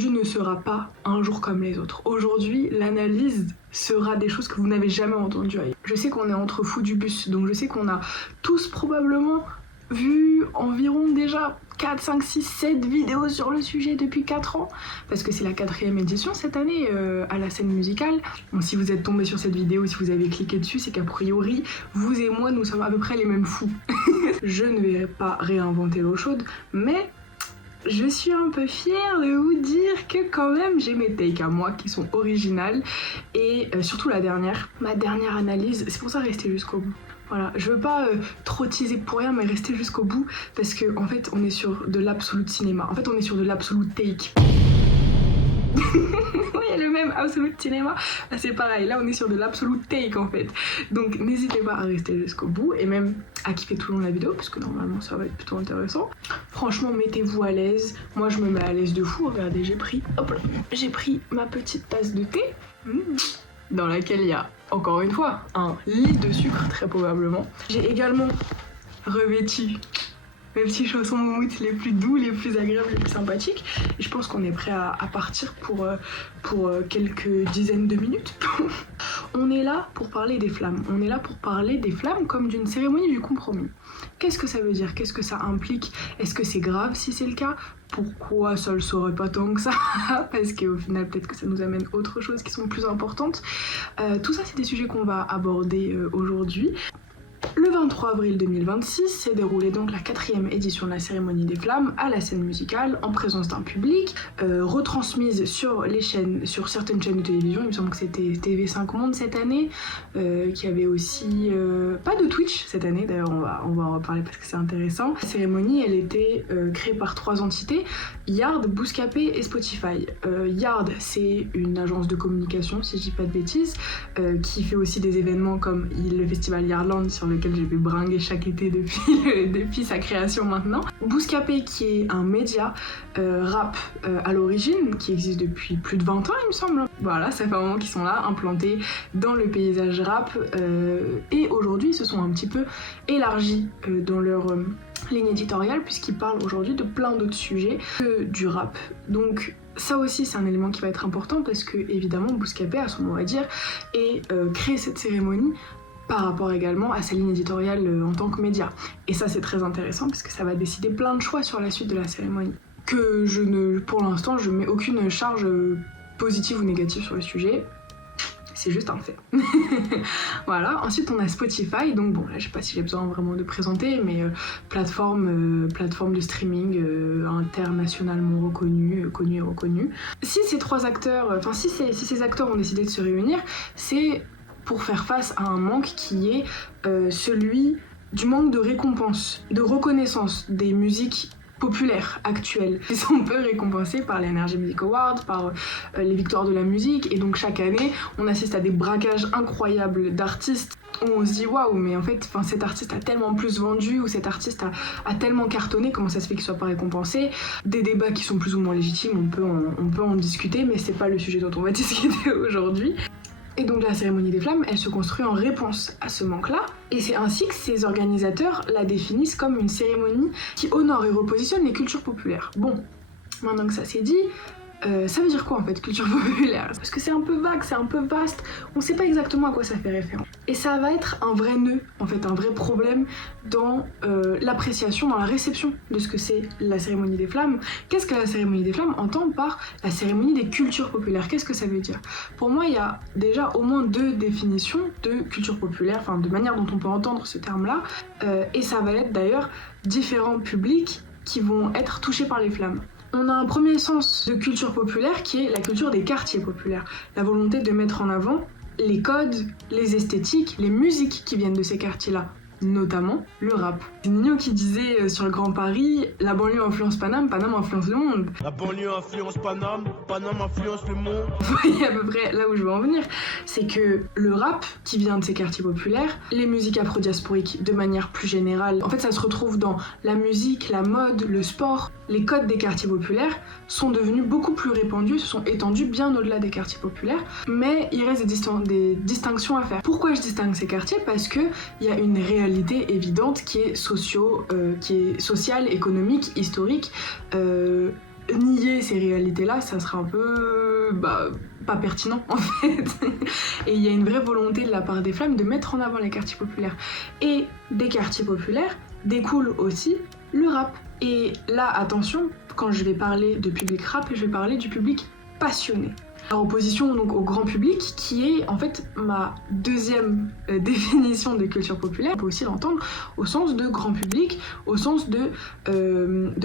aujourd'hui ne sera pas un jour comme les autres. Aujourd'hui, l'analyse sera des choses que vous n'avez jamais entendues ailleurs. Je sais qu'on est entre fous du bus, donc je sais qu'on a tous probablement vu environ déjà 4, 5, 6, 7 vidéos sur le sujet depuis 4 ans, parce que c'est la 4e édition cette année à la scène musicale. Bon, si vous êtes tombé sur cette vidéo, si vous avez cliqué dessus, c'est qu'a priori, vous et moi, nous sommes à peu près les mêmes fous. Je ne vais pas réinventer l'eau chaude, mais je suis un peu fière de vous dire que quand même j'ai mes takes à moi qui sont originales et surtout ma dernière analyse, c'est pour ça rester jusqu'au bout. Voilà, je veux pas trop teaser pour rien mais rester jusqu'au bout parce que en fait on est sur de l'absolute cinéma, en fait on est sur de l'absolute take. Oui, il y a le même absolute cinéma, là c'est pareil, là on est sur de l'absolute take en fait. Donc n'hésitez pas à rester jusqu'au bout et même à kiffer tout le long de la vidéo parce que normalement ça va être plutôt intéressant. Franchement mettez-vous à l'aise, moi je me mets à l'aise de fou, regardez j'ai pris ma petite tasse de thé dans laquelle il y a encore une fois un lit de sucre très probablement. J'ai également revêtu mes petits chaussons moumoutes les plus doux, les plus agréables, les plus sympathiques. Et je pense qu'on est prêt à partir pour quelques dizaines de minutes. On est là pour parler des flammes. On est là pour parler des flammes comme d'une cérémonie du compromis. Qu'est-ce que ça veut dire? Qu'est-ce que ça implique? Est-ce que c'est grave si c'est le cas? Pourquoi ça le serait pas tant que ça? Parce qu'au final peut-être que ça nous amène autre chose qui sont plus importantes. Tout ça c'est des sujets qu'on va aborder aujourd'hui. Le 23 avril 2026 s'est déroulée donc la 4e édition de la cérémonie des flammes à la scène musicale en présence d'un public, retransmise sur certaines chaînes de télévision. Il me semble que c'était TV5 Monde cette année, qui avait aussi pas de Twitch cette année, d'ailleurs on va en reparler parce que c'est intéressant. La cérémonie elle était créée par 3 entités, Yard, Bouscapé et Spotify. Yard c'est une agence de communication si je dis pas de bêtises, qui fait aussi des événements comme le festival Yardland sur lequel j'ai pu bringuer chaque été depuis sa création maintenant. Bouscapé qui est un média rap à l'origine, qui existe depuis plus de 20 ans il me semble. Voilà, ça fait un moment qu'ils sont là, implantés dans le paysage rap et aujourd'hui ils se sont un petit peu élargis dans leur ligne éditoriale puisqu'ils parlent aujourd'hui de plein d'autres sujets que du rap. Donc ça aussi c'est un élément qui va être important parce que évidemment Bouscapé a son mot à dire et crée cette cérémonie par rapport également à sa ligne éditoriale en tant que média. Et ça c'est très intéressant parce que ça va décider plein de choix sur la suite de la cérémonie. Pour l'instant, je mets aucune charge positive ou négative sur le sujet. C'est juste un fait. Voilà, ensuite on a Spotify, donc bon là je sais pas si j'ai besoin vraiment de présenter, mais plateforme de streaming internationalement reconnue. Si ces acteurs ont décidé de se réunir, c'est pour faire face à un manque qui est celui du manque de récompense, de reconnaissance des musiques populaires actuelles. Ils sont peu récompensés par l'Energy Music Awards, par les victoires de la musique, et donc chaque année on assiste à des braquages incroyables d'artistes où on se dit waouh, mais en fait cet artiste a tellement plus vendu ou cet artiste a tellement cartonné, comment ça se fait qu'il soit pas récompensé? Des débats qui sont plus ou moins légitimes, on peut en discuter, mais c'est pas le sujet dont on va discuter aujourd'hui. Et donc la cérémonie des flammes, elle se construit en réponse à ce manque-là, et c'est ainsi que ces organisateurs la définissent comme une cérémonie qui honore et repositionne les cultures populaires. Bon, maintenant que ça c'est dit, ça veut dire quoi en fait, culture populaire? Parce que c'est un peu vague, c'est un peu vaste, on sait pas exactement à quoi ça fait référence. Et ça va être un vrai nœud, en fait, un vrai problème dans l'appréciation, dans la réception de ce que c'est la cérémonie des flammes. Qu'est-ce que la cérémonie des flammes entend par la cérémonie des cultures populaires? Qu'est-ce que ça veut dire? Pour moi, il y a déjà au moins 2 définitions de culture populaire, enfin de manière dont on peut entendre ce terme-là, et ça va être d'ailleurs différents publics qui vont être touchés par les flammes. On a un premier sens de culture populaire qui est la culture des quartiers populaires, la volonté de mettre en avant les codes, les esthétiques, les musiques qui viennent de ces quartiers-là, notamment le rap. C'est Nino qui disait sur le Grand Paris, la banlieue influence Paname, Paname influence le monde. La banlieue influence Paname, Paname influence le monde. Vous voyez à peu près là où je veux en venir, c'est que le rap qui vient de ces quartiers populaires, les musiques afro-diasporiques de manière plus générale, en fait ça se retrouve dans la musique, la mode, le sport. Les codes des quartiers populaires sont devenus beaucoup plus répandus, se sont étendus bien au-delà des quartiers populaires, mais il reste des distinctions à faire. Pourquoi je distingue ces quartiers? Parce qu'il y a une réalité évidente qui est sociale, économique, historique. nier ces réalités-là, ça sera un peu pas pertinent en fait. Et il y a une vraie volonté de la part des flammes de mettre en avant les quartiers populaires. Et des quartiers populaires découle aussi le rap. Et là, attention, quand je vais parler de public rap, je vais parler du public passionné. En opposition donc au grand public, qui est en fait ma deuxième définition de culture populaire. On peut aussi l'entendre au sens de grand public, au sens de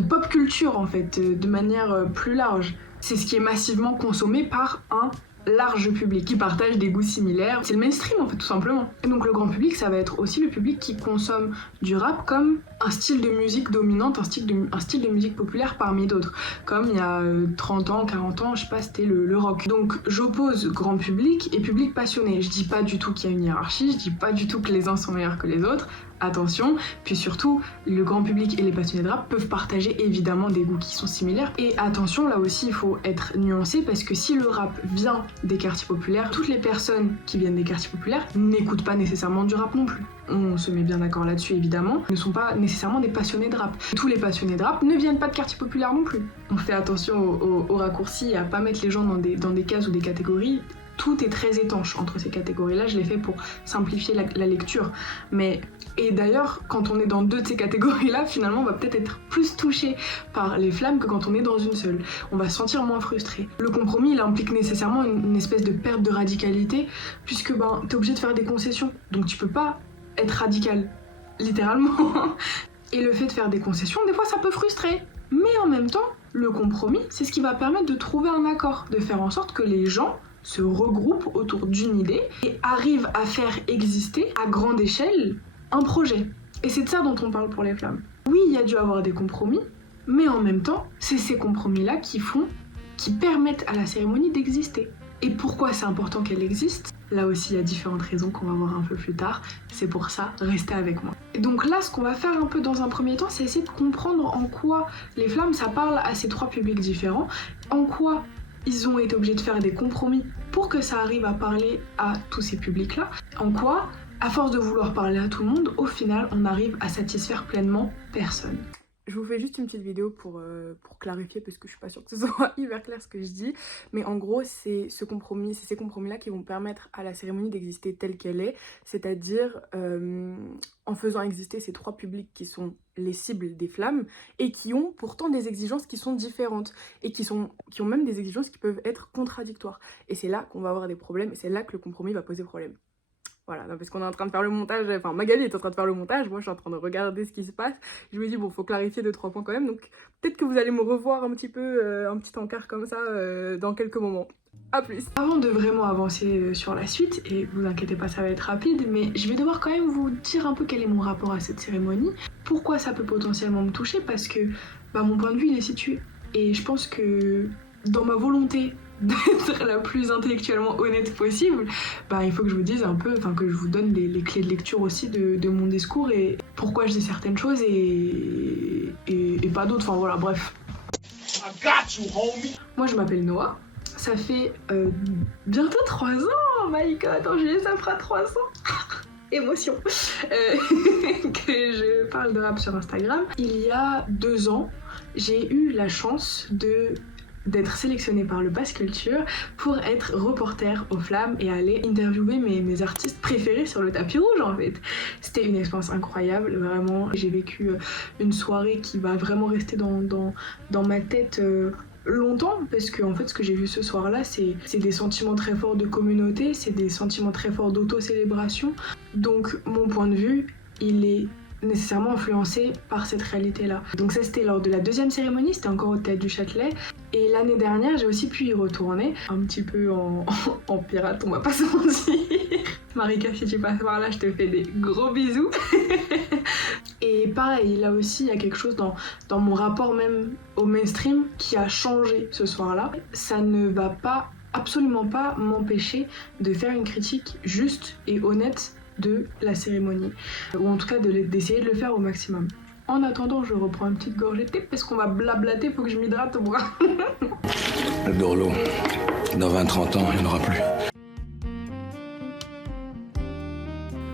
pop culture en fait, de manière plus large. C'est ce qui est massivement consommé par un large public qui partage des goûts similaires. C'est le mainstream en fait, tout simplement. Et donc le grand public, ça va être aussi le public qui consomme du rap comme un style de musique dominante, un style de musique populaire parmi d'autres. Comme il y a 30 ans, 40 ans, je sais pas, c'était le rock. Donc j'oppose grand public et public passionné. Je dis pas du tout qu'il y a une hiérarchie, je dis pas du tout que les uns sont meilleurs que les autres. Attention, puis surtout, le grand public et les passionnés de rap peuvent partager évidemment des goûts qui sont similaires. Et attention, là aussi, il faut être nuancé parce que si le rap vient des quartiers populaires, toutes les personnes qui viennent des quartiers populaires n'écoutent pas nécessairement du rap non plus. On se met bien d'accord là-dessus évidemment, ne sont pas nécessairement des passionnés de rap. Tous les passionnés de rap ne viennent pas de quartiers populaires non plus. On fait attention aux raccourcis et à pas mettre les gens dans des cases ou des catégories. Tout est très étanche entre ces catégories-là, je l'ai fait pour simplifier la lecture. Et d'ailleurs, quand on est dans deux de ces catégories-là, finalement, on va peut-être être plus touché par les flammes que quand on est dans une seule. On va se sentir moins frustré. Le compromis, il implique nécessairement une espèce de perte de radicalité, puisque t'es obligé de faire des concessions. Donc tu peux pas être radical, littéralement. Et le fait de faire des concessions, des fois, ça peut frustrer. Mais en même temps, le compromis, c'est ce qui va permettre de trouver un accord, de faire en sorte que les gens se regroupent autour d'une idée et arrivent à faire exister à grande échelle un projet. Et c'est de ça dont on parle pour les flammes. Oui, il y a dû avoir des compromis, mais en même temps, c'est ces compromis-là qui permettent à la cérémonie d'exister. Et pourquoi c'est important qu'elle existe ? Là aussi, il y a différentes raisons qu'on va voir un peu plus tard. C'est pour ça, restez avec moi. Et donc là, ce qu'on va faire un peu dans un premier temps, c'est essayer de comprendre en quoi les flammes, ça parle à ces trois publics différents, en quoi ils ont été obligés de faire des compromis pour que ça arrive à parler à tous ces publics-là, en quoi, à force de vouloir parler à tout le monde, au final, on arrive à satisfaire pleinement personne. Je vous fais juste une petite vidéo pour clarifier, parce que je suis pas sûre que ce soit hyper clair ce que je dis, mais en gros, c'est ces compromis-là qui vont permettre à la cérémonie d'exister telle qu'elle est, c'est-à-dire en faisant exister ces trois publics qui sont les cibles des flammes, et qui ont pourtant des exigences qui sont différentes, et qui ont même des exigences qui peuvent être contradictoires. Et c'est là qu'on va avoir des problèmes, et c'est là que le compromis va poser problème. Voilà, parce qu'on est en train de faire le montage, enfin Magali est en train de faire le montage, moi je suis en train de regarder ce qui se passe, je me dis bon, faut clarifier 2-3 points quand même, donc peut-être que vous allez me revoir un petit peu, un petit encart comme ça dans quelques moments. A plus. Avant de vraiment avancer sur la suite, et vous inquiétez pas, ça va être rapide, mais je vais devoir quand même vous dire un peu quel est mon rapport à cette cérémonie, pourquoi ça peut potentiellement me toucher, parce que mon point de vue il est situé, et je pense que dans ma volonté d'être la plus intellectuellement honnête possible, il faut que je vous dise un peu, que je vous donne les clés de lecture aussi de mon discours et pourquoi je dis certaines choses et pas d'autres, voilà, bref. I got you, homie. Moi je m'appelle Noah, ça fait bientôt 3 ans, oh my god, en juillet ça fera 3 ans. Émotion. Que je parle de rap sur Instagram. Il y a 2 ans, j'ai eu la chance d'être sélectionnée par le Pass Culture pour être reporter aux flammes et aller interviewer mes artistes préférés sur le tapis rouge en fait. C'était une expérience incroyable, vraiment. J'ai vécu une soirée qui va vraiment rester dans ma tête longtemps, parce que en fait ce que j'ai vu ce soir-là, c'est des sentiments très forts de communauté, c'est des sentiments très forts d'auto-célébration. Donc mon point de vue, il est nécessairement influencé par cette réalité-là. Donc ça c'était lors de la 2e cérémonie, c'était encore au Théâtre du Châtelet. Et l'année dernière, j'ai aussi pu y retourner, un petit peu en pirate, on va pas se mentir. Marika, si tu passes par là, je te fais des gros bisous. Et pareil, là aussi, il y a quelque chose dans mon rapport même au mainstream qui a changé ce soir-là. Ça ne va absolument pas m'empêcher de faire une critique juste et honnête de la cérémonie, ou en tout cas d'essayer de le faire au maximum. En attendant, je reprends une petite gorgée de thé parce qu'on va blablater, faut que je m'hydrate au bras. Le Dorlo, dans 20-30 ans, il n'y en aura plus.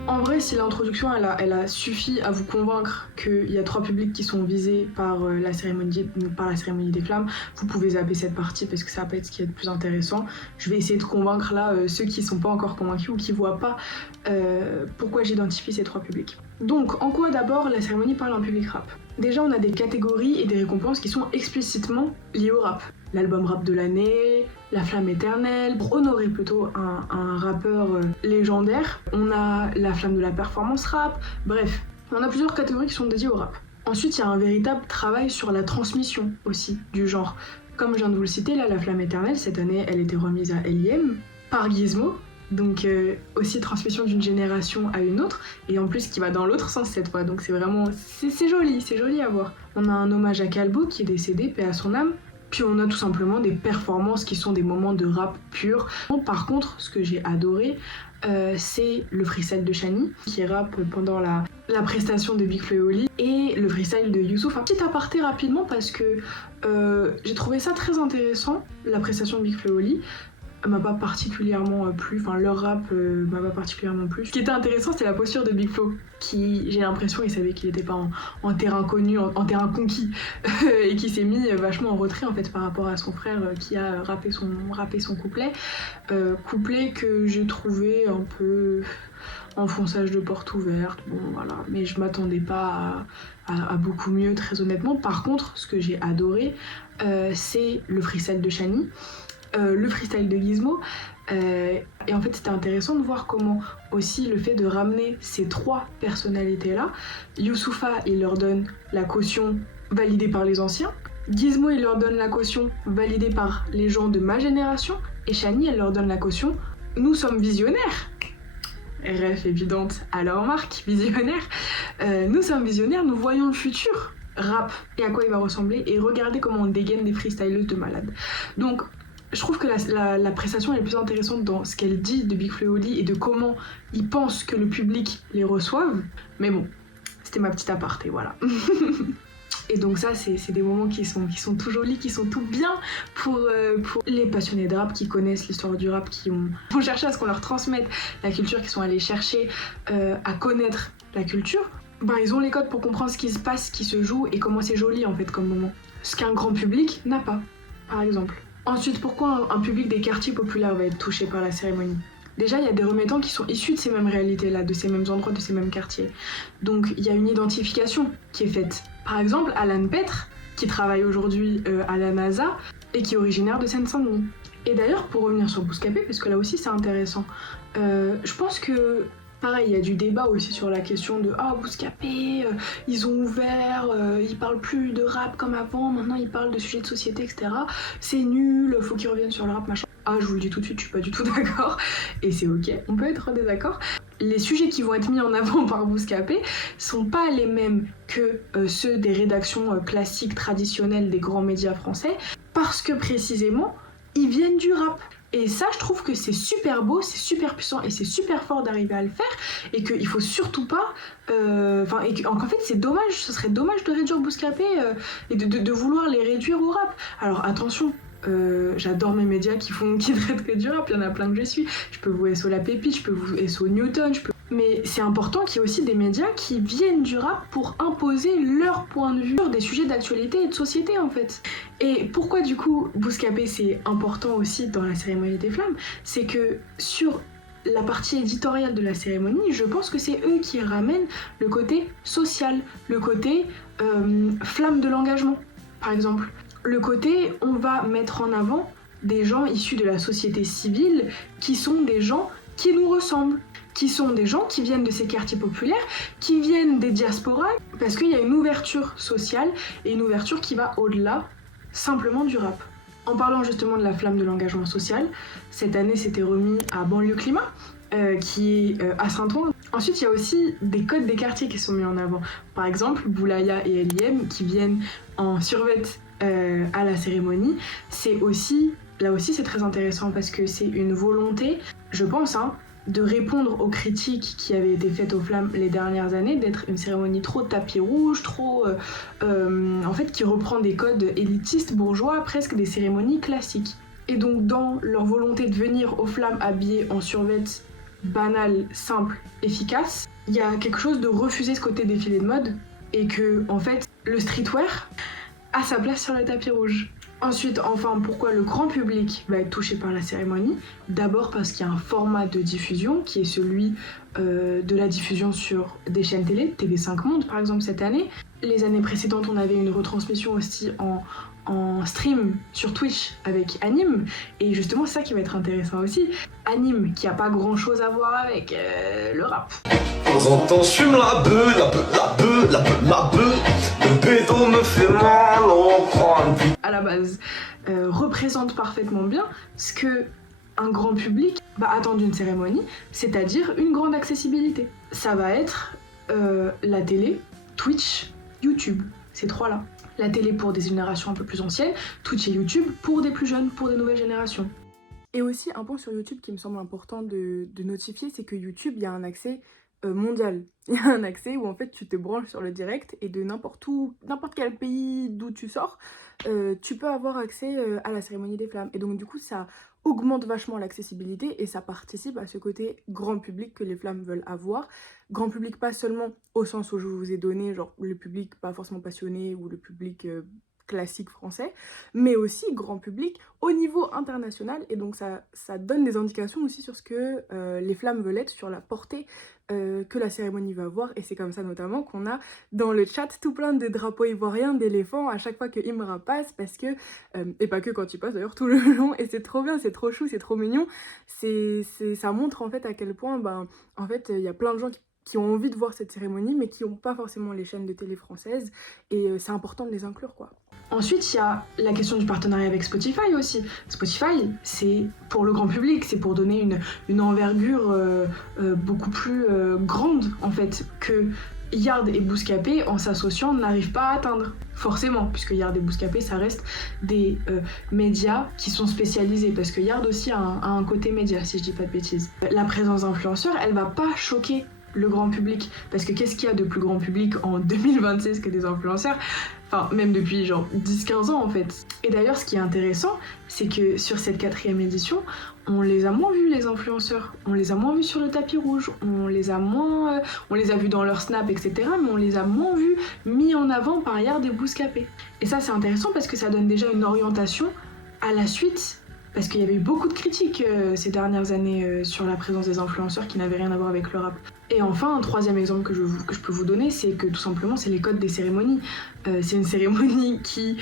En vrai, si l'introduction elle a suffi à vous convaincre qu'il y a 3 publics qui sont visés par la cérémonie des flammes, vous pouvez zapper cette partie parce que ça va pas être ce qui est le plus intéressant. Je vais essayer de convaincre là ceux qui sont pas encore convaincus ou qui voient pas pourquoi j'identifie ces 3 publics. Donc en quoi d'abord la cérémonie parle à un public rap? Déjà on a des catégories et des récompenses qui sont explicitement liées au rap. L'album rap de l'année, la flamme éternelle, pour honorer plutôt un rappeur légendaire. On a la flamme de la performance rap, bref, on a plusieurs catégories qui sont dédiées au rap. Ensuite, il y a un véritable travail sur la transmission aussi du genre. Comme je viens de vous le citer, là, la flamme éternelle, cette année, elle était remise à L.I.M. par Gizmo. Donc aussi transmission d'une génération à une autre, et en plus qui va dans l'autre sens cette fois, donc c'est vraiment, c'est joli à voir. On a un hommage à Calbo qui est décédé, paix à son âme. Puis on a tout simplement des performances qui sont des moments de rap pur. Par contre, ce que j'ai adoré, c'est le freestyle de Shani, qui rappe pendant la prestation de Big Flo et Oli, et le freestyle de Youssouf. Un petit aparté rapidement parce que j'ai trouvé ça très intéressant, la prestation de Big Flo et Oli. M'a pas particulièrement plu, enfin leur rap m'a pas particulièrement plu. Ce qui était intéressant, c'était la posture de Big Flo, qui, j'ai l'impression, il savait qu'il était pas en terrain connu, en terrain conquis, et qui s'est mis vachement en retrait en fait par rapport à son frère qui a rappé son couplet. Couplet que j'ai trouvé un peu enfonçage de porte ouverte, bon voilà, mais je m'attendais pas à beaucoup mieux très honnêtement. Par contre, ce que j'ai adoré, c'est le freestyle de Shani. Le freestyle de Gizmo, et en fait c'était intéressant de voir comment aussi le fait de ramener ces 3 personnalités là, Youssoupha il leur donne la caution validée par les anciens, Gizmo il leur donne la caution validée par les gens de ma génération, et Shani elle leur donne la caution nous sommes visionnaires. Ref évidente à leur marque, visionnaire. Nous sommes visionnaires, nous voyons le futur rap et à quoi il va ressembler, et regardez comment on dégaine des freestyleuses de malades. Donc je trouve que la prestation est la plus intéressante dans ce qu'elle dit de Big Flo et Oli et de comment ils pensent que le public les reçoive. Mais bon, c'était ma petite aparté, voilà. Et donc ça, c'est des moments qui sont tout jolis, qui sont tout bien pour les passionnés de rap qui connaissent l'histoire du rap, qui ont cherché à ce qu'on leur transmette la culture, qui sont allés chercher à connaître la culture. Ben, ils ont les codes pour comprendre ce qui se passe, ce qui se joue et comment c'est joli en fait comme moment. Ce qu'un grand public n'a pas, par exemple. Ensuite, pourquoi un public des quartiers populaires va être touché par la cérémonie? Déjà, il y a des remettants qui sont issus de ces mêmes réalités-là, de ces mêmes endroits, de ces mêmes quartiers. Donc, il y a une identification qui est faite. Par exemple, Alan Petre, qui travaille aujourd'hui à la NASA et qui est originaire de Seine-Saint-Denis. Et d'ailleurs, pour revenir sur Bouscapé, parce que là aussi c'est intéressant, je pense que pareil, il y a du débat aussi sur la question de Bouscapé, ils ont ouvert, ils parlent plus de rap comme avant, maintenant ils parlent de sujets de société, etc. C'est nul, faut qu'ils reviennent sur le rap, machin. Je vous le dis tout de suite, je suis pas du tout d'accord, et c'est ok, on peut être désaccord. Les sujets qui vont être mis en avant par Bouscapé sont pas les mêmes que ceux des rédactions classiques, traditionnelles des grands médias français, parce que précisément, ils viennent du rap. Et ça, je trouve que c'est super beau, c'est super puissant et c'est super fort d'arriver à le faire, et qu'il faut surtout pas... en fait, c'est dommage, ce serait dommage de réduire Bouscapé et de vouloir les réduire au rap. Alors attention, j'adore mes médias qui traitent que du rap, il y en a plein que je suis. Je peux vous SO La Pépite, je peux vous SO Newton, mais c'est important qu'il y ait aussi des médias qui viennent du rap pour imposer leur point de vue sur des sujets d'actualité et de société en fait. Et pourquoi du coup Bouscapé c'est important aussi dans la cérémonie des flammes, c'est que sur la partie éditoriale de la cérémonie, je pense que c'est eux qui ramènent le côté social, le côté flamme de l'engagement par exemple. Le côté on va mettre en avant des gens issus de la société civile qui sont des gens qui nous ressemblent, qui sont des gens qui viennent de ces quartiers populaires, qui viennent des diasporas, parce qu'il y a une ouverture sociale et une ouverture qui va au-delà simplement du rap. En parlant justement de la flamme de l'engagement social, cette année c'était remis à Banlieue Climat, qui est à Saint-Ouen. Ensuite il y a aussi des codes des quartiers qui sont mis en avant. Par exemple Boulaya et L.I.M qui viennent en survêt à la cérémonie. Là aussi c'est très intéressant parce que c'est une volonté, je pense, de répondre aux critiques qui avaient été faites aux flammes les dernières années, d'être une cérémonie trop tapis rouge, trop en fait qui reprend des codes élitistes, bourgeois, presque des cérémonies classiques. Et donc dans leur volonté de venir aux flammes habillés en survêt banal, simple, efficace, il y a quelque chose de refuser ce côté défilé de mode et que, en fait, le streetwear a sa place sur le tapis rouge. Ensuite, enfin, pourquoi le grand public va être touché par la cérémonie ? D'abord parce qu'il y a un format de diffusion qui est celui de la diffusion sur des chaînes télé, TV5 Monde par exemple cette année. Les années précédentes, on avait une retransmission aussi en stream sur Twitch avec Anime, et justement c'est ça qui va être intéressant aussi. Anime qui a pas grand chose à voir avec le rap. De temps en temps, je fume la bœuf, le bédo me fait mal, on prend un petit... À la base, représente parfaitement bien ce que un grand public va attendre d'une cérémonie, c'est-à-dire une grande accessibilité. Ça va être la télé, Twitch, YouTube, ces trois-là. La télé pour des générations un peu plus anciennes, Twitch et YouTube pour des plus jeunes, pour des nouvelles générations. Et aussi, un point sur YouTube qui me semble important de notifier, c'est que YouTube, il y a un accès mondial. Il y a un accès où en fait tu te branches sur le direct et de n'importe quel pays d'où tu sors, tu peux avoir accès à la cérémonie des flammes. Et donc du coup, ça augmente vachement l'accessibilité et ça participe à ce côté grand public que les flammes veulent avoir. Grand public pas seulement au sens où je vous ai donné, genre le public pas forcément passionné ou le public classique français, mais aussi grand public au niveau international, et donc ça donne des indications aussi sur ce que les flammes veulent être, sur la portée que la cérémonie va avoir, et c'est comme ça notamment qu'on a dans le chat tout plein de drapeaux ivoiriens, d'éléphants à chaque fois que Imra passe, parce que, et pas que quand il passe d'ailleurs, tout le long, et c'est trop bien, c'est trop chou, c'est trop mignon, ça montre en fait à quel point, en fait, il y a plein de gens qui ont envie de voir cette cérémonie, mais qui n'ont pas forcément les chaînes de télé françaises, et c'est important de les inclure, quoi. Ensuite, il y a la question du partenariat avec Spotify aussi. Spotify, c'est pour le grand public, c'est pour donner une envergure beaucoup plus grande, en fait, que Yard et Bouscapé, en s'associant, n'arrivent pas à atteindre. Forcément, puisque Yard et Bouscapé, ça reste des médias qui sont spécialisés, parce que Yard aussi a un côté média, si je dis pas de bêtises. La présence d'influenceurs, elle va pas choquer le grand public, parce que qu'est-ce qu'il y a de plus grand public en 2026 que des influenceurs ? Enfin, même depuis genre 10-15 ans en fait. Et d'ailleurs, ce qui est intéressant, c'est que sur cette 4e édition, on les a moins vus les influenceurs. On les a moins vus sur le tapis rouge, on les a vus dans leur snap, etc. Mais on les a moins vus mis en avant par Yard et Bouscapé. Et ça, c'est intéressant parce que ça donne déjà une orientation à la suite. Parce qu'il y avait eu beaucoup de critiques ces dernières années sur la présence des influenceurs qui n'avaient rien à voir avec le rap. Et enfin, un 3e exemple que je peux vous donner, c'est que tout simplement, c'est les codes des cérémonies. C'est une cérémonie qui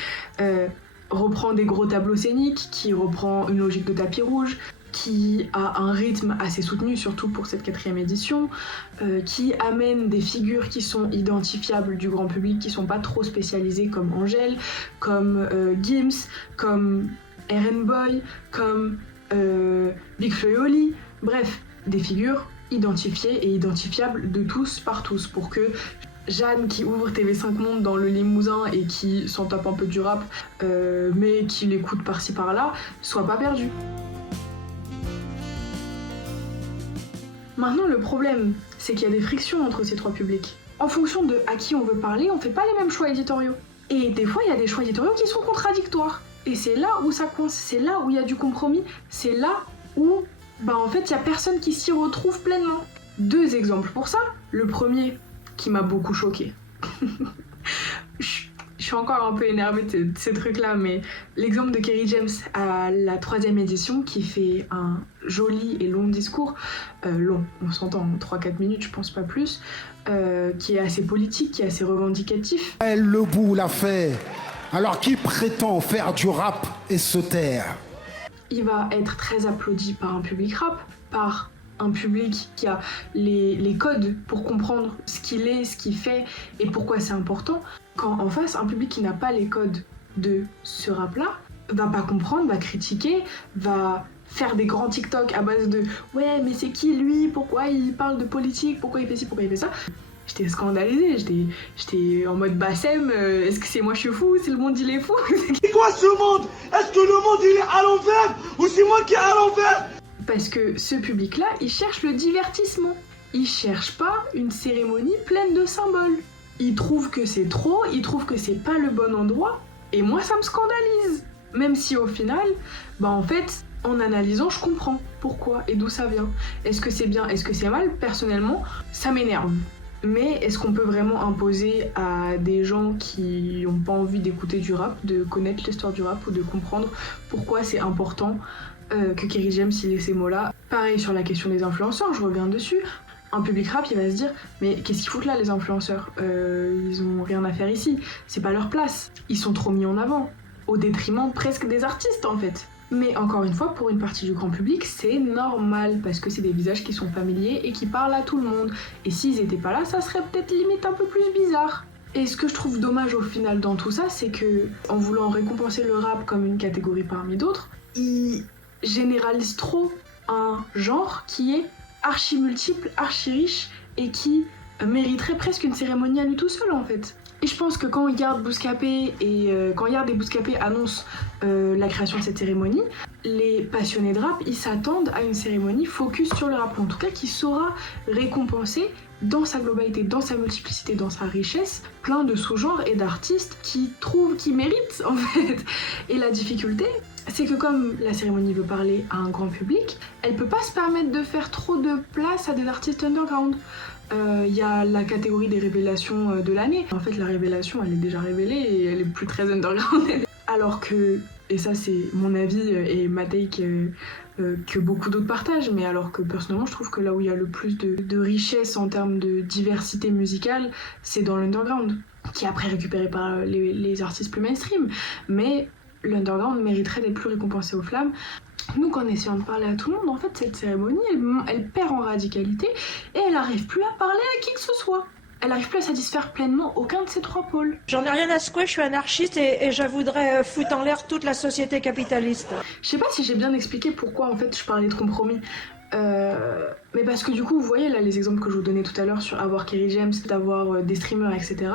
reprend des gros tableaux scéniques, qui reprend une logique de tapis rouge, qui a un rythme assez soutenu, surtout pour cette 4e édition, qui amène des figures qui sont identifiables du grand public, qui sont pas trop spécialisées comme Angèle, comme Gims, comme RN Boy, comme Big Flo et Oli, bref, des figures identifiées et identifiables de tous par tous, pour que Jeanne qui ouvre TV5 Monde dans le Limousin et qui s'en tape un peu du rap, mais qui l'écoute par-ci par-là, soit pas perdue. Maintenant, le problème, c'est qu'il y a des frictions entre ces trois publics. En fonction de à qui on veut parler, on fait pas les mêmes choix éditoriaux. Et des fois, il y a des choix éditoriaux qui sont contradictoires. Et c'est là où ça coince, c'est là où il y a du compromis, c'est là où, en fait, il y a personne qui s'y retrouve pleinement. 2 exemples pour ça. Le premier, qui m'a beaucoup choquée. Je suis encore un peu énervée de ces trucs-là, mais l'exemple de Kerry James à la 3e édition, qui fait un joli et long discours, long, on s'entend, 3-4 minutes, je pense pas plus, qui est assez politique, qui est assez revendicatif. Elle le bout l'a fait. Alors qui prétend faire du rap et se taire ? Il va être très applaudi par un public rap, par un public qui a les codes pour comprendre ce qu'il est, ce qu'il fait et pourquoi c'est important. Quand en face, un public qui n'a pas les codes de ce rap-là, va pas comprendre, va critiquer, va faire des grands TikTok à base de « Ouais, mais c'est qui lui ? Pourquoi il parle de politique ? Pourquoi il fait ci ? Pourquoi il fait ça ?» J'étais scandalisée, j'étais en mode Bassem, est-ce que c'est moi je suis fou ? C'est le monde il est fou ? C'est quoi ce monde ? Est-ce que le monde il est à l'envers ou c'est moi qui est à l'envers ? Parce que ce public-là, il cherche le divertissement. Il cherche pas une cérémonie pleine de symboles. Il trouve que c'est trop, il trouve que c'est pas le bon endroit, et moi ça me scandalise. Même si au final, en fait, en analysant, je comprends pourquoi et d'où ça vient. Est-ce que c'est bien, est-ce que c'est mal? Personnellement, ça m'énerve. Mais est-ce qu'on peut vraiment imposer à des gens qui n'ont pas envie d'écouter du rap, de connaître l'histoire du rap ou de comprendre pourquoi c'est important que Kerry James il ait ces mots-là? Pareil sur la question des influenceurs, je reviens dessus. Un public rap, il va se dire « Mais qu'est-ce qu'ils foutent là, les influenceurs ils ont rien à faire ici, c'est pas leur place. Ils sont trop mis en avant, au détriment presque des artistes en fait. » Mais encore une fois, pour une partie du grand public, c'est normal, parce que c'est des visages qui sont familiers et qui parlent à tout le monde. Et s'ils étaient pas là, ça serait peut-être limite un peu plus bizarre. Et ce que je trouve dommage au final dans tout ça, c'est que, en voulant récompenser le rap comme une catégorie parmi d'autres, ils généralisent trop un genre qui est archi multiple, archi riche, et qui mériterait presque une cérémonie à lui tout seul en fait. Et je pense que quand Yard Bouscapé quand Yard et Bouscapé annoncent la création de cette cérémonie, les passionnés de rap, ils s'attendent à une cérémonie focus sur le rap, en tout cas qui saura récompenser dans sa globalité, dans sa multiplicité, dans sa richesse, plein de sous-genres et d'artistes qui méritent en fait. Et la difficulté, c'est que comme la cérémonie veut parler à un grand public, elle peut pas se permettre de faire trop de place à des artistes underground. Y a la catégorie des révélations de l'année. En fait, la révélation, elle est déjà révélée et elle est plus très underground. Alors que, et ça c'est mon avis et ma take que beaucoup d'autres partagent, mais alors que personnellement, je trouve que là où il y a le plus de richesse en termes de diversité musicale, c'est dans l'underground, qui est après récupéré par les artistes plus mainstream. Mais l'underground mériterait d'être plus récompensé aux flammes. Nous, en essayant de parler à tout le monde, en fait, cette cérémonie, elle perd en radicalité et elle n'arrive plus à parler à qui que ce soit. Elle n'arrive plus à satisfaire pleinement aucun de ces trois pôles. J'en ai rien à secouer, je suis anarchiste et je voudrais foutre en l'air toute la société capitaliste. Je sais pas si j'ai bien expliqué pourquoi, en fait, je parlais de compromis. Mais parce que du coup, vous voyez là les exemples que je vous donnais tout à l'heure sur avoir Kerry James, d'avoir des streamers, etc.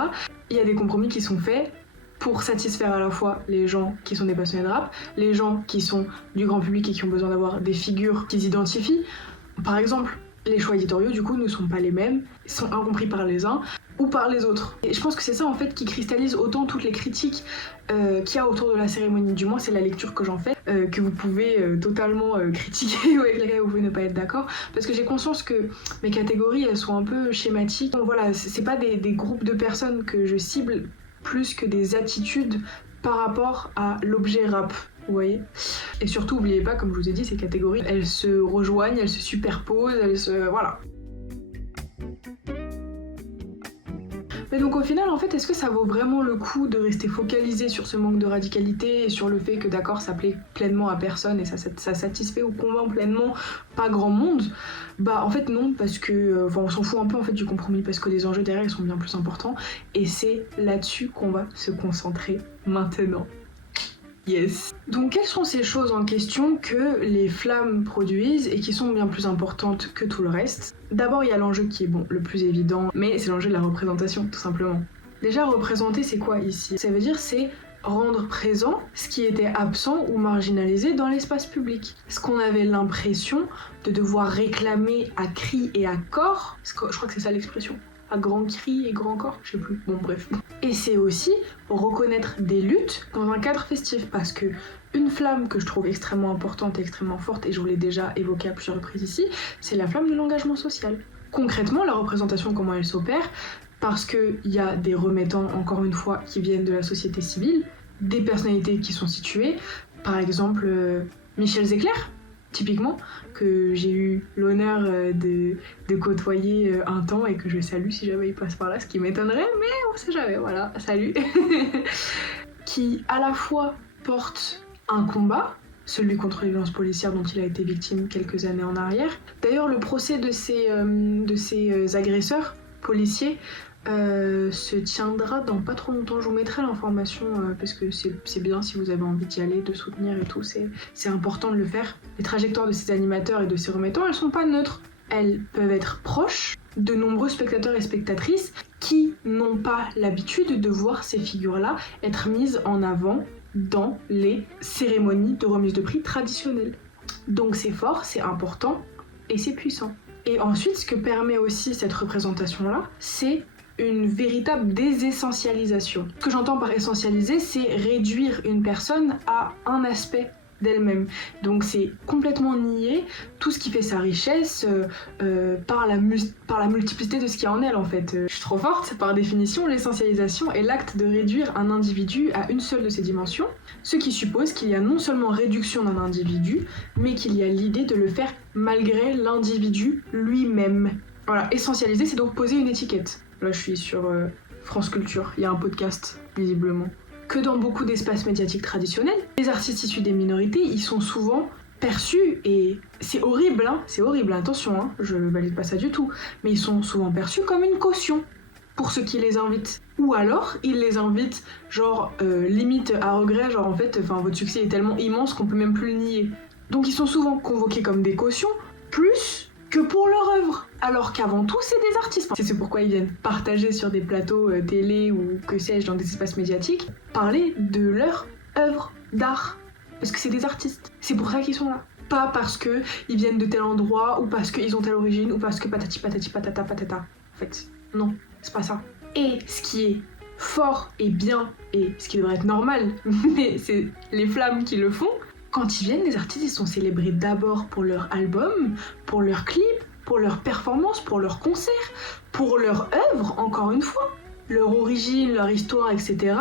Il y a des compromis qui sont faits pour satisfaire à la fois les gens qui sont des passionnés de rap, les gens qui sont du grand public et qui ont besoin d'avoir des figures qu'ils identifient. Par exemple, les choix éditoriaux du coup ne sont pas les mêmes, sont incompris par les uns ou par les autres. Et je pense que c'est ça en fait qui cristallise autant toutes les critiques qu'il y a autour de la cérémonie. Du moins c'est la lecture que j'en fais, que vous pouvez totalement critiquer ou avec laquelle vous pouvez ne pas être d'accord, parce que j'ai conscience que mes catégories elles sont un peu schématiques. Donc voilà, c'est pas des groupes de personnes que je cible plus que des attitudes par rapport à l'objet rap, vous voyez. Et surtout, oubliez pas, comme je vous ai dit, ces catégories, elles se rejoignent, elles se superposent, voilà. Mais donc au final, en fait, est-ce que ça vaut vraiment le coup de rester focalisé sur ce manque de radicalité et sur le fait que d'accord, ça plaît pleinement à personne et ça satisfait ou convainc pleinement pas grand monde? Bah en fait non, parce que on s'en fout un peu en fait du compromis, parce que les enjeux derrière ils sont bien plus importants et c'est là-dessus qu'on va se concentrer maintenant. Yes. Donc quelles sont ces choses en question que les flammes produisent et qui sont bien plus importantes que tout le reste? D'abord il y a l'enjeu qui est le plus évident, mais c'est l'enjeu de la représentation tout simplement. Déjà représenter c'est quoi ici? Ça veut dire c'est rendre présent ce qui était absent ou marginalisé dans l'espace public. Ce qu'on avait l'impression de devoir réclamer à cri et à corps, je crois que c'est ça l'expression, à grands cris et grands corps, je sais plus, bon bref. Et c'est aussi reconnaître des luttes dans un cadre festif, parce que une flamme que je trouve extrêmement importante et extrêmement forte, et je vous l'ai déjà évoqué à plusieurs reprises ici, c'est la flamme de l'engagement social. Concrètement, la représentation, comment elle s'opère? Parce qu'il y a des remettants, encore une fois, qui viennent de la société civile, des personnalités qui sont situées, par exemple Michel Zecler, typiquement, que j'ai eu l'honneur de côtoyer un temps et que je salue si jamais il passe par là, ce qui m'étonnerait, mais on sait jamais, voilà, salut. Qui à la fois porte un combat, celui contre les violences policières dont il a été victime quelques années en arrière. D'ailleurs, le procès de ces agresseurs policiers se tiendra dans pas trop longtemps. Je vous mettrai l'information parce que c'est bien si vous avez envie d'y aller, de soutenir et tout, c'est important de le faire. Les trajectoires de ces animateurs et de ces remettants, elles sont pas neutres. Elles peuvent être proches de nombreux spectateurs et spectatrices qui n'ont pas l'habitude de voir ces figures-là être mises en avant dans les cérémonies de remise de prix traditionnelles. Donc c'est fort, c'est important et c'est puissant. Et ensuite, ce que permet aussi cette représentation-là, c'est une véritable désessentialisation. Ce que j'entends par essentialiser, c'est réduire une personne à un aspect d'elle-même. Donc c'est complètement nier tout ce qui fait sa richesse par la multiplicité de ce qui est en elle en fait. Je suis trop forte. Par définition, l'essentialisation est l'acte de réduire un individu à une seule de ses dimensions, ce qui suppose qu'il y a non seulement réduction d'un individu, mais qu'il y a l'idée de le faire malgré l'individu lui-même. Voilà, essentialiser, c'est donc poser une étiquette. Là, je suis sur France Culture, il y a un podcast, visiblement. Que dans beaucoup d'espaces médiatiques traditionnels, les artistes issus des minorités, ils sont souvent perçus, et c'est horrible, attention, hein, je valide pas ça du tout, mais ils sont souvent perçus comme une caution pour ceux qui les invitent. Ou alors, ils les invitent, genre, limite à regret, genre en fait, votre succès est tellement immense qu'on peut même plus le nier. Donc ils sont souvent convoqués comme des cautions, plus que pour leur œuvre, alors qu'avant tout c'est des artistes. C'est pourquoi ils viennent partager sur des plateaux télé ou que sais-je dans des espaces médiatiques, parler de leur œuvre d'art, parce que c'est des artistes. C'est pour ça qu'ils sont là. Pas parce que ils viennent de tel endroit ou parce qu'ils ont telle origine ou parce que patati patati patata patata. En fait, non, c'est pas ça. Et ce qui est fort et bien et ce qui devrait être normal, mais c'est les flammes qui le font. Quand ils viennent, les artistes, ils sont célébrés d'abord pour leur album, pour leurs clips, pour leurs performances, pour leurs concerts, pour leur œuvre, encore une fois. Leur origine, leur histoire, etc.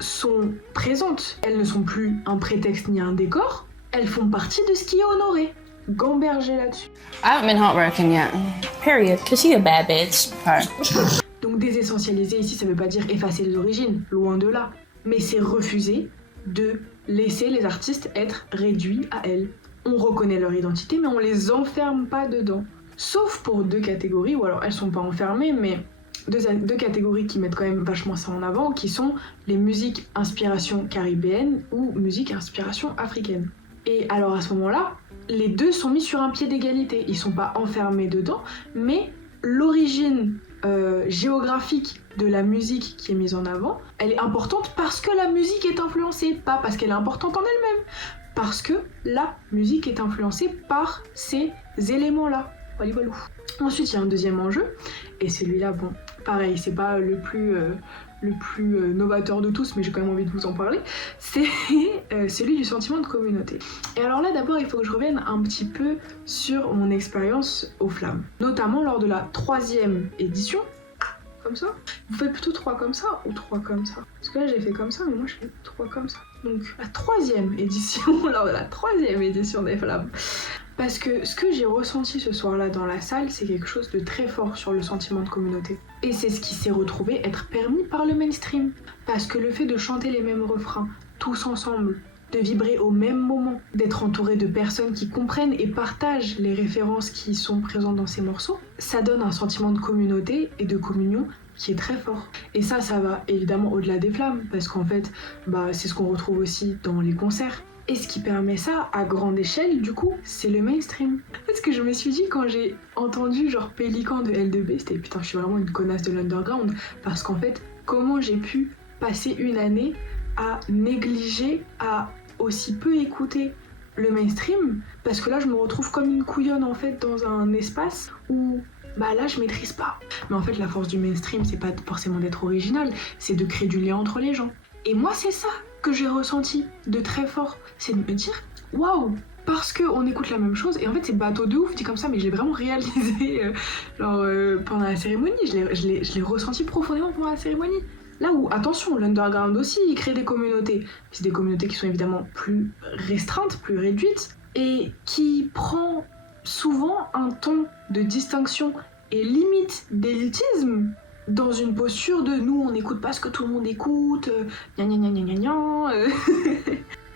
sont présentes. Elles ne sont plus un prétexte ni un décor, elles font partie de ce qui est honoré. Gamberger là-dessus. I haven't been heartbroken yet. Period, cause she a bad bitch. Donc désessentialiser ici, ça veut pas dire effacer les origines, loin de là. Mais c'est refuser de laisser les artistes être réduits à elles. On reconnaît leur identité, mais on les enferme pas dedans. Sauf pour deux catégories, ou alors elles sont pas enfermées, mais deux catégories qui mettent quand même vachement ça en avant, qui sont les musiques inspiration caribéenne ou musique inspiration africaine. Et alors à ce moment-là, les deux sont mis sur un pied d'égalité. Ils sont pas enfermés dedans, mais l'origine géographique de la musique qui est mise en avant, elle est importante parce que la musique est influencée, pas parce qu'elle est importante en elle-même, parce que la musique est influencée par ces éléments-là. Voilà, voilà. Ensuite, il y a un deuxième enjeu, et celui-là, bon, pareil, c'est pas le plus novateur de tous, mais j'ai quand même envie de vous en parler, c'est celui du sentiment de communauté. Et alors là, d'abord, il faut que je revienne un petit peu sur mon expérience aux Flammes, notamment lors de la 3e édition. Comme ça. Vous faites plutôt 3 comme ça ou 3 comme ça? Parce que là, j'ai fait comme ça, mais moi, je fais 3 comme ça. Donc, la 3e édition, lors de la 3e édition des Flammes. Parce que ce que j'ai ressenti ce soir-là dans la salle, c'est quelque chose de très fort sur le sentiment de communauté. Et c'est ce qui s'est retrouvé être permis par le mainstream. Parce que le fait de chanter les mêmes refrains, tous ensemble, de vibrer au même moment, d'être entouré de personnes qui comprennent et partagent les références qui sont présentes dans ces morceaux, ça donne un sentiment de communauté et de communion qui est très fort. Et ça va évidemment au-delà des Flammes, parce qu'en fait, c'est ce qu'on retrouve aussi dans les concerts. Et ce qui permet ça à grande échelle, du coup, c'est le mainstream. En fait, ce que je me suis dit quand j'ai entendu genre Pélican de L2B, c'était putain, je suis vraiment une connasse de l'underground. Parce qu'en fait, comment j'ai pu passer une année à négliger, à aussi peu écouter le mainstream, parce que là, je me retrouve comme une couillonne en fait dans un espace où là je maîtrise pas. Mais en fait, la force du mainstream, c'est pas forcément d'être original, c'est de créer du lien entre les gens. Et moi, c'est ça que j'ai ressenti de très fort, c'est de me dire waouh, parce qu'on écoute la même chose. Et en fait, c'est bateau de ouf dit comme ça, mais je l'ai vraiment réalisé pendant la cérémonie. Je l'ai ressenti profondément pendant la cérémonie. Là où, attention, l'underground aussi, il crée des communautés. C'est des communautés qui sont évidemment plus restreintes, plus réduites, et qui prend souvent un ton de distinction et limite d'élitisme dans une posture de nous on n'écoute pas ce que tout le monde écoute, gna gna gna gna gna gna.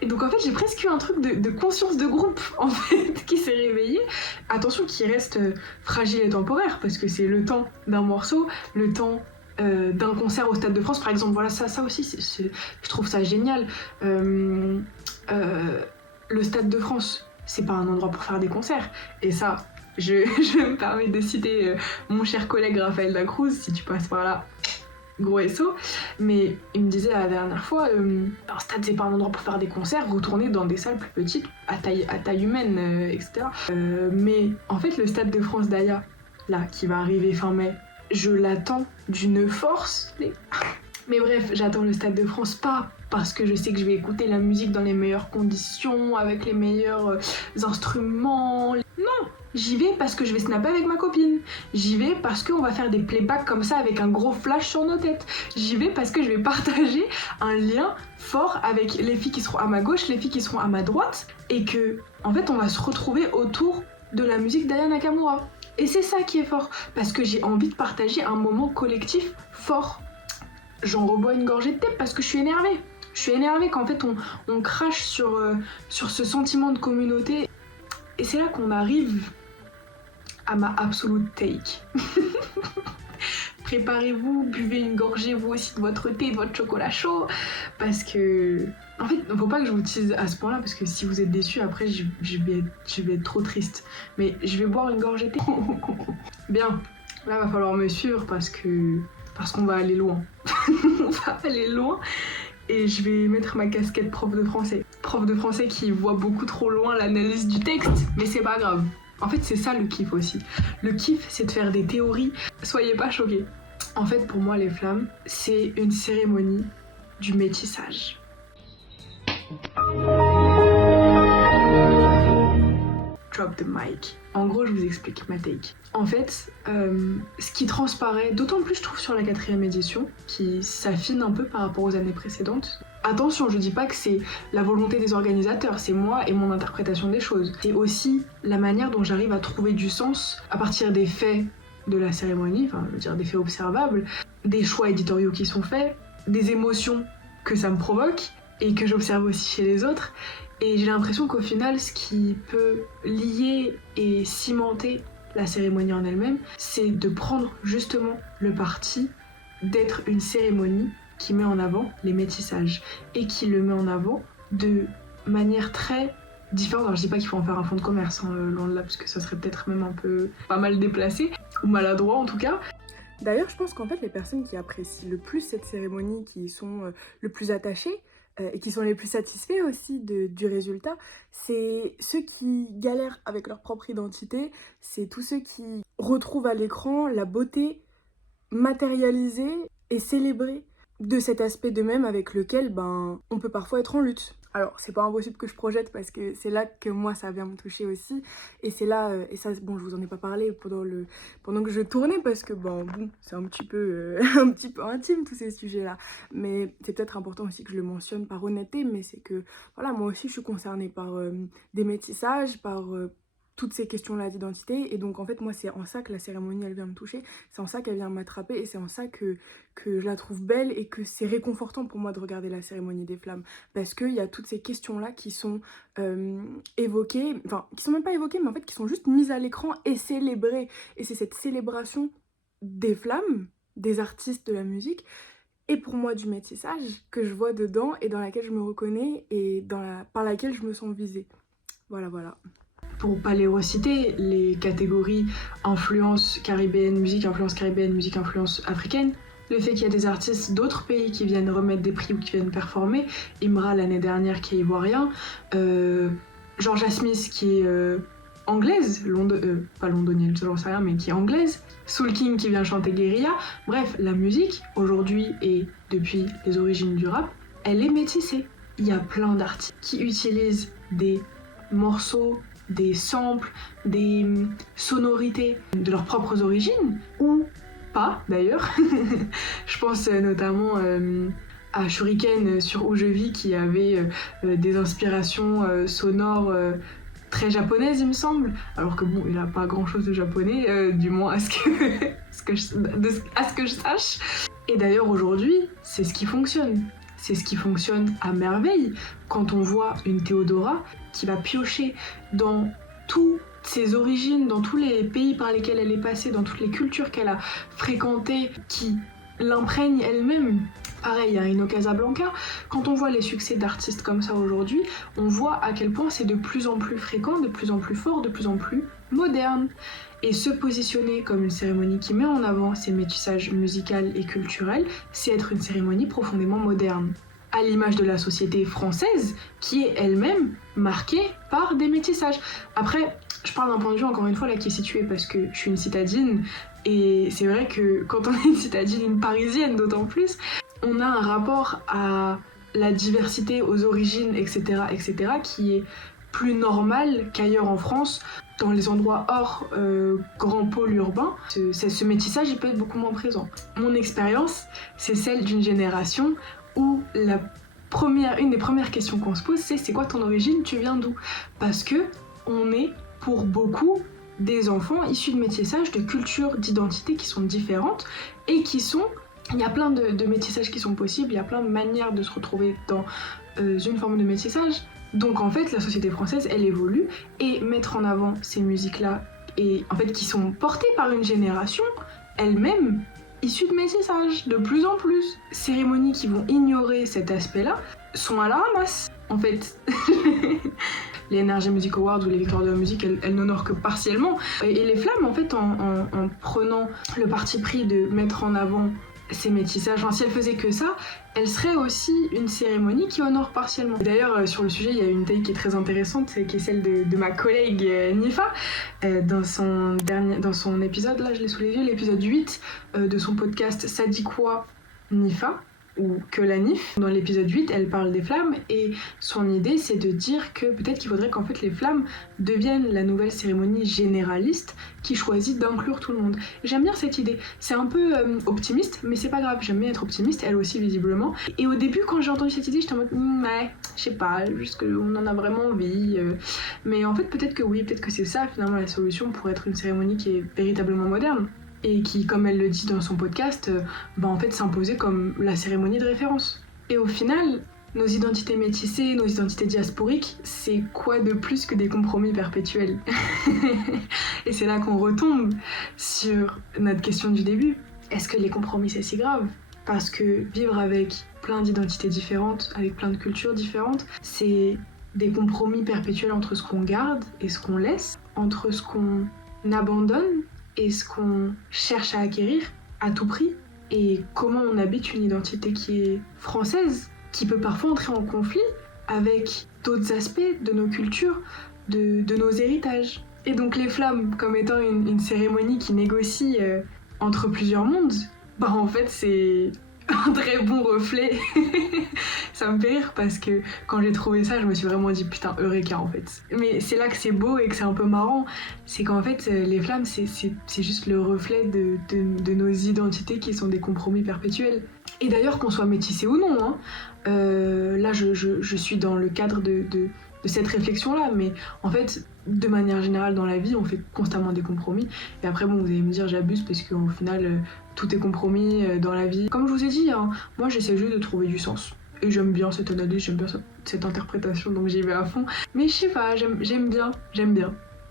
Et donc en fait j'ai presque eu un truc de conscience de groupe en fait qui s'est réveillé. Attention, qui reste fragile et temporaire parce que c'est le temps d'un morceau, le temps d'un concert au Stade de France par exemple. Voilà, ça aussi je trouve ça génial. Le Stade de France, c'est pas un endroit pour faire des concerts, et ça je me permets de citer mon cher collègue Raphaël Lacruz, si tu passes par là, gros SO, mais il me disait la dernière fois, un stade c'est pas un endroit pour faire des concerts, retournez dans des salles plus petites, à taille humaine, etc. Mais en fait le Stade de France d'Aya, là, qui va arriver fin mai, je l'attends d'une force. Mais bref, j'attends le Stade de France pas parce que je sais que je vais écouter la musique dans les meilleures conditions, avec les meilleurs instruments. Non, j'y vais parce que je vais snapper avec ma copine. J'y vais parce qu'on va faire des playbacks comme ça avec un gros flash sur nos têtes. J'y vais parce que je vais partager un lien fort avec les filles qui seront à ma gauche, les filles qui seront à ma droite, et que, en fait, on va se retrouver autour de la musique d'Aya Nakamura. Et c'est ça qui est fort, parce que j'ai envie de partager un moment collectif fort. J'en rebois une gorgée de thé parce que je suis énervée. Je suis énervée qu'en fait on crache sur ce sentiment de communauté. Et c'est là qu'on arrive à ma absolute take. Préparez-vous, buvez une gorgée vous aussi de votre thé, de votre chocolat chaud. Parce que... En fait, il ne faut pas que je vous tease à ce point-là, parce que si vous êtes déçus, après je vais être trop triste. Mais je vais boire une gorgée de thé. Bien, là il va falloir me suivre parce qu'on va aller loin. On va aller loin. Et je vais mettre ma casquette prof de français. Prof de français qui voit beaucoup trop loin l'analyse du texte, mais c'est pas grave. En fait, c'est ça le kiff aussi. Le kiff, c'est de faire des théories. Soyez pas choqués. En fait, pour moi, les flammes, c'est une cérémonie du métissage. Drop the mic. En gros, je vous explique ma take. En fait, ce qui transparaît, d'autant plus je trouve sur la 4e édition, qui s'affine un peu par rapport aux années précédentes. Attention, je dis pas que c'est la volonté des organisateurs, c'est moi et mon interprétation des choses. C'est aussi la manière dont j'arrive à trouver du sens à partir des faits de la cérémonie, enfin, je veux dire des faits observables, des choix éditoriaux qui sont faits, des émotions que ça me provoque et que j'observe aussi chez les autres. Et j'ai l'impression qu'au final, ce qui peut lier et cimenter la cérémonie en elle-même, c'est de prendre justement le parti d'être une cérémonie qui met en avant les métissages et qui le met en avant de manière très différente. Alors je dis pas qu'il faut en faire un fonds de commerce, hein, loin de là, parce que ça serait peut-être même un peu pas mal déplacé, ou maladroit en tout cas. D'ailleurs, je pense qu'en fait, les personnes qui apprécient le plus cette cérémonie, qui sont le plus attachées, et qui sont les plus satisfaits aussi du résultat, c'est ceux qui galèrent avec leur propre identité, c'est tous ceux qui retrouvent à l'écran la beauté matérialisée et célébrée de cet aspect d'eux-mêmes avec lequel on peut parfois être en lutte. Alors c'est pas impossible que je projette parce que c'est là que moi ça vient me toucher aussi, et c'est là, et ça bon je vous en ai pas parlé pendant que je tournais parce que c'est un petit peu intime tous ces sujets là, mais c'est peut-être important aussi que je le mentionne par honnêteté, mais c'est que voilà, moi aussi je suis concernée par des métissages, par toutes ces questions-là d'identité, et donc en fait moi c'est en ça que la cérémonie elle vient me toucher, c'est en ça qu'elle vient m'attraper, et c'est en ça que je la trouve belle et que c'est réconfortant pour moi de regarder la cérémonie des flammes, parce qu'il y a toutes ces questions-là qui sont évoquées, enfin qui sont même pas évoquées mais en fait qui sont juste mises à l'écran et célébrées, et c'est cette célébration des flammes, des artistes de la musique, et pour moi du métissage que je vois dedans et dans laquelle je me reconnais et par laquelle je me sens visée. Voilà. Pour pas les reciter, les catégories influence caribéenne, musique influence africaine, le fait qu'il y a des artistes d'autres pays qui viennent remettre des prix ou qui viennent performer, Imra l'année dernière qui est ivoirien, Georgia Smith qui est anglaise, pas londonienne, j'en sais rien, mais qui est anglaise, Soul King qui vient chanter Guérilla, bref, la musique aujourd'hui et depuis les origines du rap, elle est métissée. Il y a plein d'artistes qui utilisent des morceaux, des samples, des sonorités de leurs propres origines, ou pas d'ailleurs. Je pense notamment à Shuriken sur Où je vis qui avait des inspirations sonores très japonaises il me semble, alors que bon il a pas grand chose de japonais, du moins à ce que je sache. Et d'ailleurs aujourd'hui c'est ce qui fonctionne. C'est ce qui fonctionne à merveille quand on voit une Théodora qui va piocher dans toutes ses origines, dans tous les pays par lesquels elle est passée, dans toutes les cultures qu'elle a fréquentées, qui l'imprègnent elle-même. Pareil, à Ino Casablanca, quand on voit les succès d'artistes comme ça aujourd'hui, on voit à quel point c'est de plus en plus fréquent, de plus en plus fort, de plus en plus moderne. Et se positionner comme une cérémonie qui met en avant ses métissages musical et culturels, c'est être une cérémonie profondément moderne. À l'image de la société française, qui est elle-même marquée par des métissages. Après, Je parle d'un point de vue encore une fois là qui est situé parce que je suis une citadine et c'est vrai que quand on est une citadine, une parisienne d'autant plus, on a un rapport à la diversité, aux origines, etc., qui est plus normal qu'ailleurs en France, dans les endroits hors grand pôle urbain. Ce métissage, il peut être beaucoup moins présent. Mon expérience, c'est celle d'une génération où une des premières questions qu'on se pose, c'est quoi ton origine, tu viens d'où? Parce que on est, pour beaucoup, des enfants issus de métissage, de cultures, d'identités qui sont différentes et qui sont... Il y a plein de métissages qui sont possibles, il y a plein de manières de se retrouver dans une forme de métissage. Donc en fait, la société française, elle évolue et mettre en avant ces musiques-là, et en fait qui sont portées par une génération elle-même issue de métissage, de plus en plus. Cérémonies qui vont ignorer cet aspect-là sont à la ramasse. En fait, les NRJ Music Awards ou les Victoires de la musique, elles n'honorent que partiellement. Et les Flammes, en fait, en prenant le parti pris de mettre en avant ces métissages, si elle faisait que ça, elle serait aussi une cérémonie qui honore partiellement. D'ailleurs, sur le sujet, il y a une take qui est très intéressante, qui est celle de ma collègue Nifa, dans son épisode, là je l'ai sous les yeux, l'épisode 8 de son podcast Ça dit quoi Nifa, ou que la NIF. Dans l'épisode 8, elle parle des flammes et son idée c'est de dire que peut-être qu'il faudrait qu'en fait les flammes deviennent la nouvelle cérémonie généraliste qui choisit d'inclure tout le monde. J'aime bien cette idée, c'est un peu optimiste mais c'est pas grave, j'aime bien être optimiste, elle aussi visiblement. Et au début quand j'ai entendu cette idée j'étais en mode ouais, je sais pas, juste qu'on en a vraiment envie. Mais en fait peut-être que oui, peut-être que c'est ça finalement la solution pour être une cérémonie qui est véritablement moderne. Et qui, comme elle le dit dans son podcast, en fait s'imposer comme la cérémonie de référence. Et au final, nos identités métissées, nos identités diasporiques, c'est quoi de plus que des compromis perpétuels? Et c'est là qu'on retombe sur notre question du début. Est-ce que les compromis c'est si grave? Parce que vivre avec plein d'identités différentes, avec plein de cultures différentes, c'est des compromis perpétuels entre ce qu'on garde et ce qu'on laisse, entre ce qu'on abandonne et ce qu'on cherche à acquérir à tout prix, et comment on habite une identité qui est française, qui peut parfois entrer en conflit avec d'autres aspects de nos cultures, de nos héritages. Et donc les flammes, comme étant une cérémonie qui négocie entre plusieurs mondes, en fait c'est un très bon reflet. Ça me fait rire parce que quand j'ai trouvé ça, je me suis vraiment dit putain, Eureka en fait. Mais c'est là que c'est beau et que c'est un peu marrant, c'est qu'en fait les flammes c'est juste le reflet de nos identités qui sont des compromis perpétuels. Et d'ailleurs qu'on soit métissé ou non, hein, là je suis dans le cadre de cette réflexion-là, mais en fait, de manière générale dans la vie, on fait constamment des compromis. Et après, bon, vous allez me dire, j'abuse parce qu'au final, tout est compromis dans la vie. Comme je vous ai dit, hein, moi j'essaie juste de trouver du sens. Et j'aime bien cette analyse, j'aime bien cette interprétation, donc j'y vais à fond. Mais je sais pas, j'aime bien.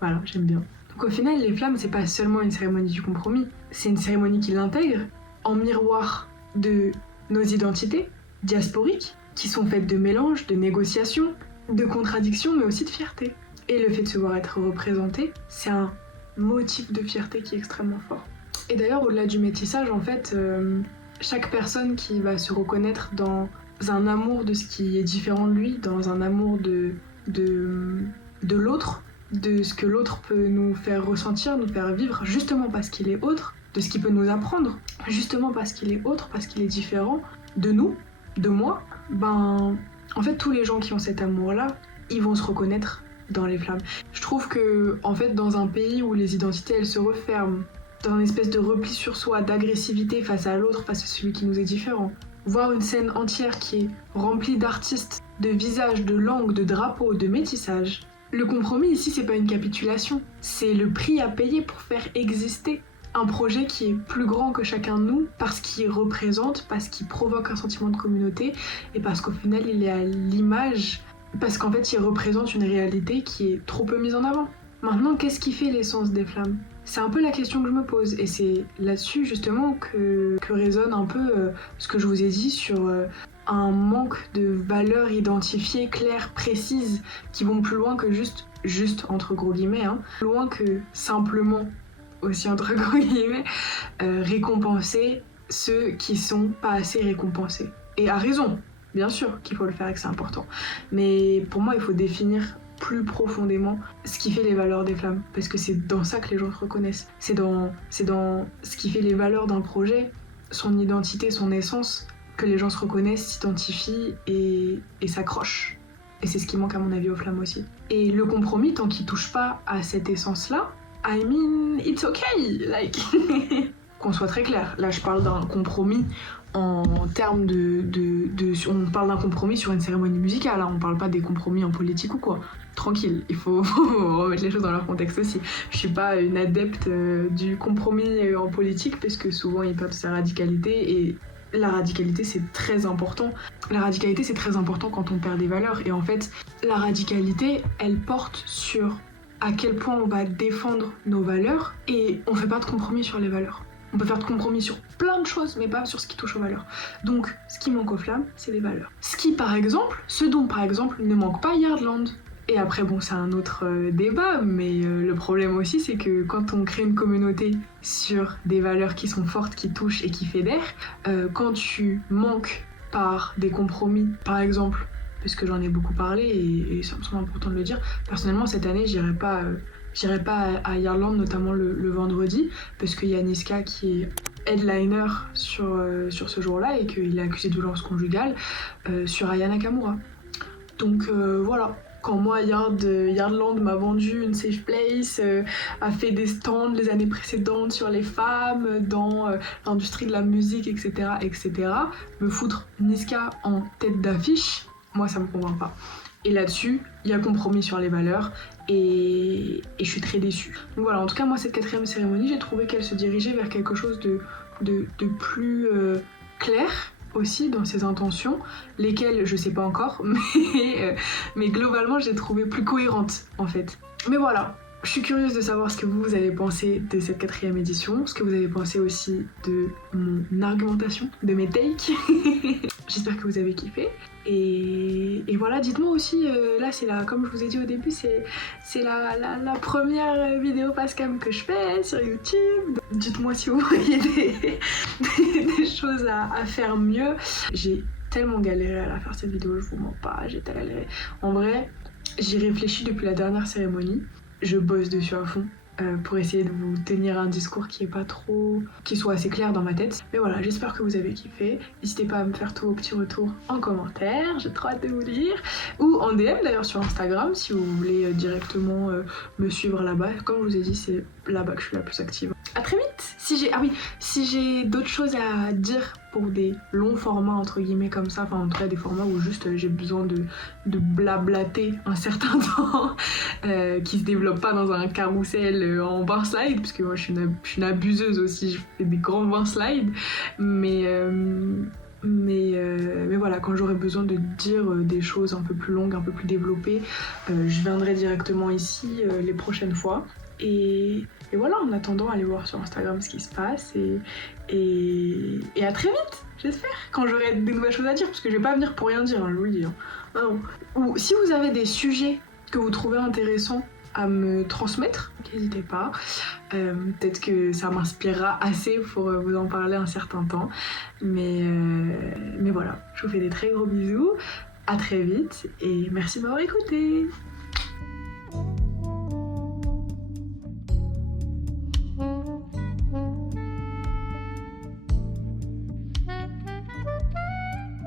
Voilà, j'aime bien. Donc au final, les flammes, c'est pas seulement une cérémonie du compromis, c'est une cérémonie qui l'intègre en miroir de nos identités diasporiques, qui sont faites de mélanges, de négociations, de contradictions, mais aussi de fierté. Et le fait de se voir être représenté, c'est un motif de fierté qui est extrêmement fort. Et d'ailleurs, au-delà du métissage, en fait, chaque personne qui va se reconnaître dans un amour de ce qui est différent de lui, dans un amour de l'autre, de ce que l'autre peut nous faire ressentir, nous faire vivre, justement parce qu'il est autre, de ce qu'il peut nous apprendre, justement parce qu'il est autre, parce qu'il est différent de nous, de moi, en fait, tous les gens qui ont cet amour-là, ils vont se reconnaître dans les flammes. Je trouve que, en fait, dans un pays où les identités, elles se referment, dans une espèce de repli sur soi, d'agressivité face à l'autre, face à celui qui nous est différent, voir une scène entière qui est remplie d'artistes, de visages, de langues, de drapeaux, de métissage. Le compromis ici, c'est pas une capitulation, c'est le prix à payer pour faire exister un projet qui est plus grand que chacun de nous, parce qu'il représente, parce qu'il provoque un sentiment de communauté, et parce qu'au final il est à l'image, parce qu'en fait il représente une réalité qui est trop peu mise en avant. Maintenant, qu'est-ce qui fait l'essence des flammes? C'est un peu la question que je me pose, et c'est là-dessus justement que résonne un peu ce que je vous ai dit sur un manque de valeurs identifiées, claires, précises, qui vont plus loin que juste entre gros guillemets, hein, plus loin que simplement, aussi entre gros guillemets, récompenser ceux qui sont pas assez récompensés. Et à raison, bien sûr qu'il faut le faire et que c'est important. Mais pour moi, il faut définir plus profondément ce qui fait les valeurs des flammes, parce que c'est dans ça que les gens se reconnaissent. C'est dans ce qui fait les valeurs d'un projet, son identité, son essence, que les gens se reconnaissent, s'identifient et s'accrochent. Et c'est ce qui manque à mon avis aux flammes aussi. Et le compromis, tant qu'il touche pas à cette essence-là, I mean, it's okay, like... Qu'on soit très clair, là je parle d'un compromis en termes on parle d'un compromis sur une cérémonie musicale, hein, on parle pas des compromis en politique ou quoi. Tranquille, il faut remettre les choses dans leur contexte aussi. Je suis pas une adepte du compromis en politique parce que souvent il perd sa radicalité et la radicalité c'est très important. La radicalité c'est très important quand on perd des valeurs et en fait la radicalité elle porte sur à quel point on va défendre nos valeurs et on fait pas de compromis sur les valeurs. On peut faire de compromis sur plein de choses, mais pas sur ce qui touche aux valeurs. Donc, ce qui manque aux flammes, c'est les valeurs. Ce dont par exemple ne manque pas Yardland. Et après, bon, c'est un autre débat, mais le problème aussi, c'est que quand on crée une communauté sur des valeurs qui sont fortes, qui touchent et qui fédèrent, quand tu manques par des compromis, par exemple, parce que j'en ai beaucoup parlé et ça me semble important de le dire, personnellement, cette année, j'irai pas à Yardland, notamment le vendredi, parce qu'il y a Niska qui est headliner sur ce jour-là et qu'il est accusé de violence conjugale sur Aya Nakamura. Donc voilà. Quand moi, Yardland m'a vendu une safe place, a fait des stands les années précédentes sur les femmes, dans l'industrie de la musique, etc., me foutre Niska en tête d'affiche, moi ça me convainc pas. Et là-dessus, il y a compromis sur les valeurs et je suis très déçue. Donc voilà, en tout cas, moi, cette 4e cérémonie, j'ai trouvé qu'elle se dirigeait vers quelque chose de plus clair aussi dans ses intentions, lesquelles je sais pas encore, mais globalement, j'ai trouvé plus cohérente en fait. Mais voilà. Je suis curieuse de savoir ce que vous avez pensé de cette 4e édition, ce que vous avez pensé aussi de mon argumentation, de mes takes. J'espère que vous avez kiffé. Et voilà, dites-moi aussi, là c'est comme je vous ai dit au début, c'est la première vidéo Facecam que je fais sur YouTube. Dites-moi si vous voyez des choses à faire mieux. J'ai tellement galéré à la faire cette vidéo, je vous mens pas, j'ai tellement galéré. En vrai, j'y réfléchis depuis la dernière cérémonie. Je bosse dessus à fond pour essayer de vous tenir un discours qui soit assez clair dans ma tête. Mais voilà, j'espère que vous avez kiffé. N'hésitez pas à me faire tous vos petits retours en commentaire, j'ai trop hâte de vous lire. Ou en DM d'ailleurs sur Instagram si vous voulez directement me suivre là-bas. Comme je vous ai dit, c'est là-bas que je suis la plus active. À très vite. Si j'ai d'autres choses à dire pour des longs formats entre guillemets comme ça, enfin en tout cas des formats où juste j'ai besoin de blablater un certain temps qui se développe pas dans un carrousel en bar slide, parce que moi je suis une abuseuse aussi, je fais des grands bar slides, mais voilà, quand j'aurai besoin de dire des choses un peu plus longues, un peu plus développées, je viendrai directement ici les prochaines fois. Et voilà, en attendant, allez voir sur Instagram ce qui se passe et à très vite, j'espère, quand j'aurai des nouvelles choses à dire, parce que je vais pas venir pour rien dire, hein, je vous le dis. Hein. Non. Ou si vous avez des sujets que vous trouvez intéressants à me transmettre, n'hésitez pas. Peut-être que ça m'inspirera assez pour vous en parler un certain temps. Mais voilà, je vous fais des très gros bisous, à très vite et merci de m'avoir écouté.